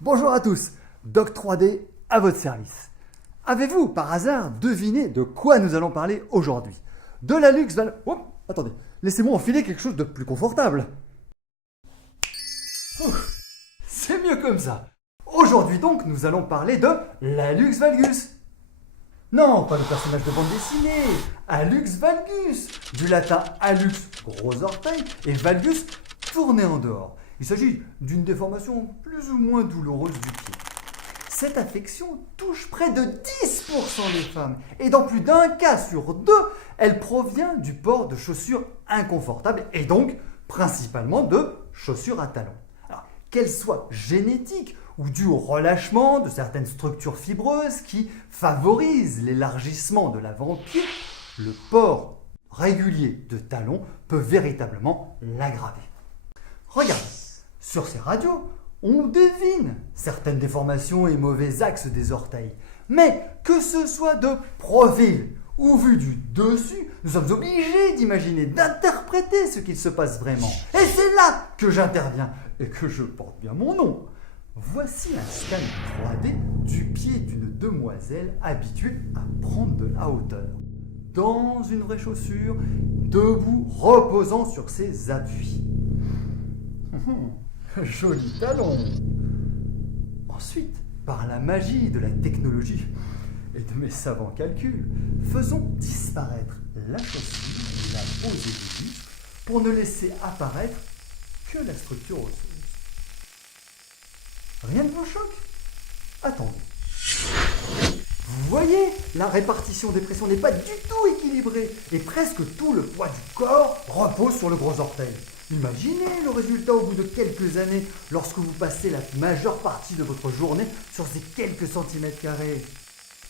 Bonjour à tous, Doc 3D à votre service. Avez-vous par hasard deviné de quoi nous allons parler aujourd'hui? De la LuxValgus... Oh, attendez, laissez-moi enfiler quelque chose de plus confortable. C'est mieux comme ça. Aujourd'hui donc, nous allons parler de la LuxValgus. Non, pas le personnage de bande dessinée, Alux valgus, du latin alux, gros orteil, et valgus, tourné en dehors. Il s'agit d'une déformation plus ou moins douloureuse du pied. Cette affection touche près de 10% des femmes, et dans plus d'un cas sur deux, elle provient du port de chaussures inconfortables, et donc principalement de chaussures à talons. Alors, qu'elles soient génétiques ou dues au relâchement de certaines structures fibreuses qui favorisent l'élargissement de l'avant-pied, le port régulier de talons peut véritablement l'aggraver. Regardez, sur ces radios, on devine certaines déformations et mauvais axes des orteils. Mais que ce soit de profil ou vu du dessus, nous sommes obligés d'imaginer, d'interpréter ce qu'il se passe vraiment. Et c'est là que j'interviens et que je porte bien mon nom. Voici un scan 3D du pied d'une demoiselle habituée à prendre de la hauteur. Dans une vraie chaussure, debout, reposant sur ses appuis. Joli talon. Ensuite, par la magie de la technologie et de mes savants calculs, faisons disparaître la chaussure et la pose du muscle pour ne laisser apparaître que la structure osseuse. Rien ne vous choque? Attendez. Vous voyez, la répartition des pressions n'est pas du tout équilibrée et presque tout le poids du corps repose sur le gros orteil. Imaginez le résultat au bout de quelques années lorsque vous passez la majeure partie de votre journée sur ces quelques centimètres carrés.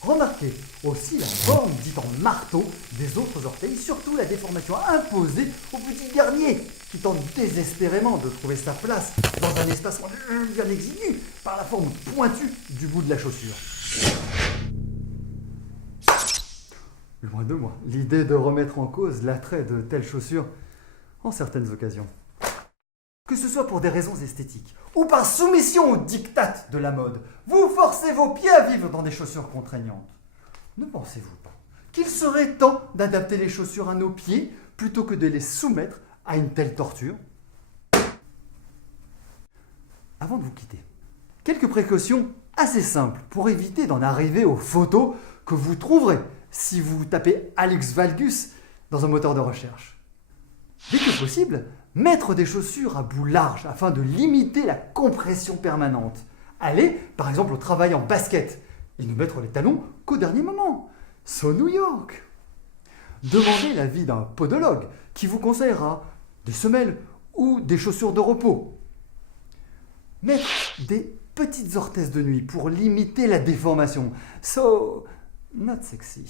Remarquez aussi la forme dite en marteau des autres orteils, surtout la déformation imposée au petit dernier qui tente désespérément de trouver sa place dans un espace bien exigu par la forme pointue du bout de la chaussure. Loin de moi l'idée de remettre en cause l'attrait de telles chaussures en certaines occasions. Que ce soit pour des raisons esthétiques ou par soumission aux diktats de la mode, vous forcez vos pieds à vivre dans des chaussures contraignantes. Ne pensez-vous pas qu'il serait temps d'adapter les chaussures à nos pieds plutôt que de les soumettre à une telle torture? Avant de vous quitter, quelques précautions assez simples pour éviter d'en arriver aux photos que vous trouverez si vous tapez Alux valgus dans un moteur de recherche. Dès que possible, mettre des chaussures à bout large afin de limiter la compression permanente. Allez, par exemple, au travail en basket et ne mettre les talons qu'au dernier moment. So New York. Demandez l'avis d'un podologue qui vous conseillera des semelles ou des chaussures de repos. Mettre des petites orthèses de nuit pour limiter la déformation. So not sexy.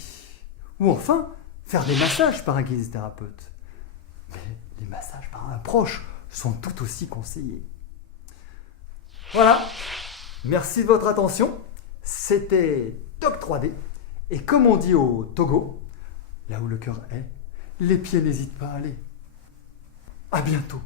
Ou enfin, faire des massages par un kinésithérapeute. Mais les massages par un proche sont tout aussi conseillés. Voilà, merci de votre attention. C'était Doc 3D. Et comme on dit au Togo, là où le cœur est, les pieds n'hésitent pas à aller. À bientôt.